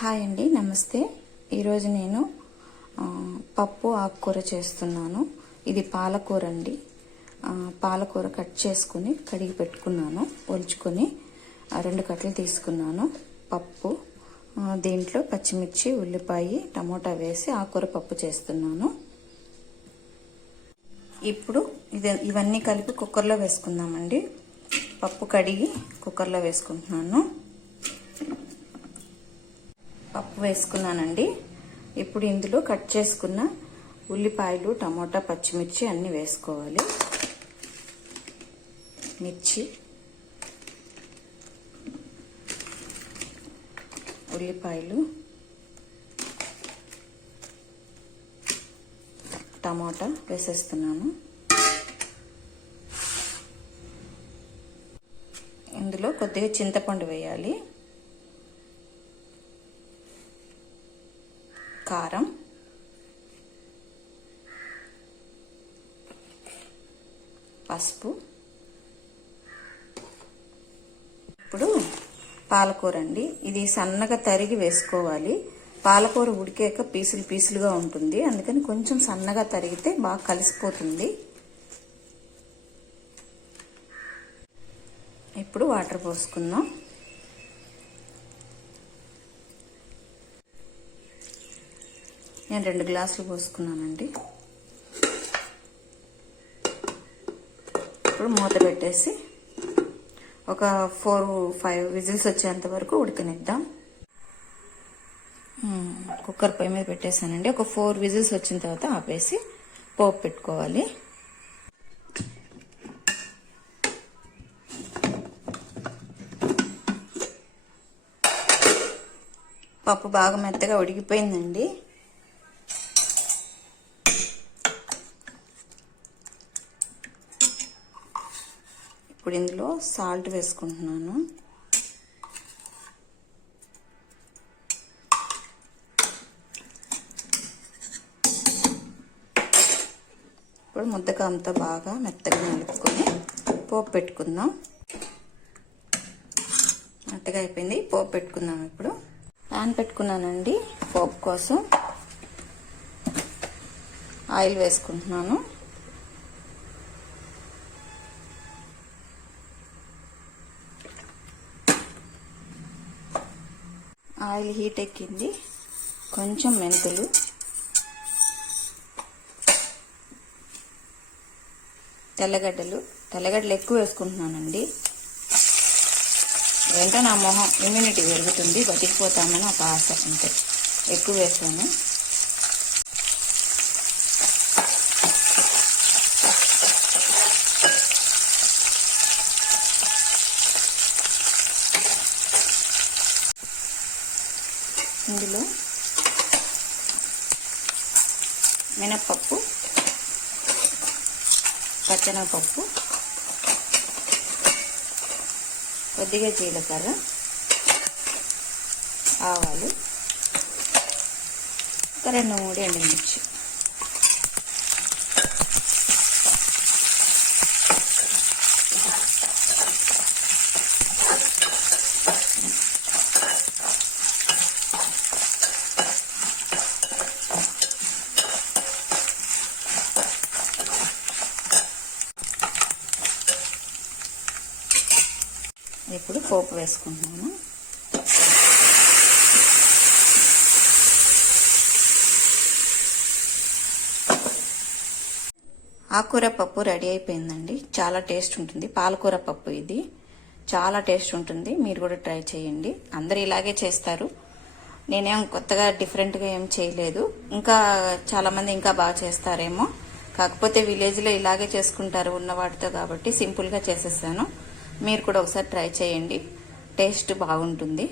Hi అండి, నమస్తే. ఈరోజు నేను పప్పు ఆకుకూర చేస్తున్నాను. ఇది పాలకూర అండి. పాలకూర కట్ చేసుకుని కడిగి పెట్టుకున్నాను, ఒలుచుకొని 2 కట్టలు తీసుకున్నాను. పప్పు, దీంట్లో పచ్చిమిర్చి, ఉల్లిపాయ, టమోటా వేసి ఆకుకూర పప్పు చేస్తున్నాను. ఇప్పుడు ఇవన్నీ కలిపి కుక్కర్లో వేసుకుందామండి. పప్పు కడిగి కుక్కర్లో వేసుకుంటున్నాను. పప్పు వేసుకున్నానండి. ఇప్పుడు ఇందులో కట్ చేసుకున్న ఉల్లిపాయలు, టమోటా, పచ్చిమిర్చి అన్నీ వేసుకోవాలి. మిర్చి, ఉల్లిపాయలు, టమోటా వేసేస్తున్నాను. ఇందులో కొద్దిగా చింతపండు వేయాలి. కారం, పసుపు. ఇప్పుడు పాలకూర అండి. ఇది సన్నగా తరిగి వేసుకోవాలి. పాలకూర ఉడికాక పీసులు పీసులుగా ఉంటుంది, అందుకని కొంచెం సన్నగా తరిగితే బాగా కలిసిపోతుంది. ఇప్పుడు వాటర్ పోసుకుందాం. నేను 2 గ్లాసులు పోసుకున్నానండి. ఇప్పుడు మూత పెట్టేసి ఒక 4-5 విజిల్స్ వచ్చేంత వరకు ఉడకనిద్దాం. కుక్కర్ పొయ్యి మీద పెట్టేసానండి. ఒక 4 విజిల్స్ వచ్చిన తర్వాత ఆపేసి పోపు పెట్టుకోవాలి. పప్పు బాగా మెత్తగా ఉడికిపోయిందండి. ఇప్పుడు ఇందులో సాల్ట్ వేసుకుంటున్నాను. ఇప్పుడు ముద్దకంతా బాగా మెత్తగా నలుపుకొని పోపు పెట్టుకుందాం. మెత్తగా అయిపోయింది, పోపు పెట్టుకుందాం. ఇప్పుడు ప్యాన్ పెట్టుకున్నానండి. పోపు కోసం ఆయిల్ వేసుకుంటున్నాను. ఆయిల్ హీట్ ఎక్కింది. కొంచెం మెంతులు, తెల్లగడ్డలు ఎక్కువ వేసుకుంటున్నానండి. వెంటనే నా మొహం ఇమ్యూనిటీ పెరుగుతుంది, బతికిపోతామని ఒక ఆశ, అంతే ఎక్కువ వేసాను. ఇందులో మినప్పప్పు, పచ్చెనగపప్పు, కొద్దిగా జీలకర్ర, ఆవాలు, ఒక 2-3 ఎండుమిర్చి. ఇప్పుడు పోపు వేసుకుంటున్నాను. ఆకుకూర పప్పు రెడీ అయిపోయిందండి. చాలా టేస్ట్ ఉంటుంది. పాలకూర పప్పు ఇది చాలా టేస్ట్ ఉంటుంది. మీరు కూడా ట్రై చేయండి. అందరు ఇలాగే చేస్తారు. నేనేం కొత్తగా డిఫరెంట్గా ఏం చేయలేదు. ఇంకా చాలా మంది ఇంకా బాగా చేస్తారేమో, కాకపోతే విలేజ్లో ఇలాగే చేసుకుంటారు ఉన్న వాటితో, కాబట్టి సింపుల్గా చేసేసాను. మీరు కూడా ఒకసారి ట్రై చేయండి, టేస్ట్ బాగుంటుంది.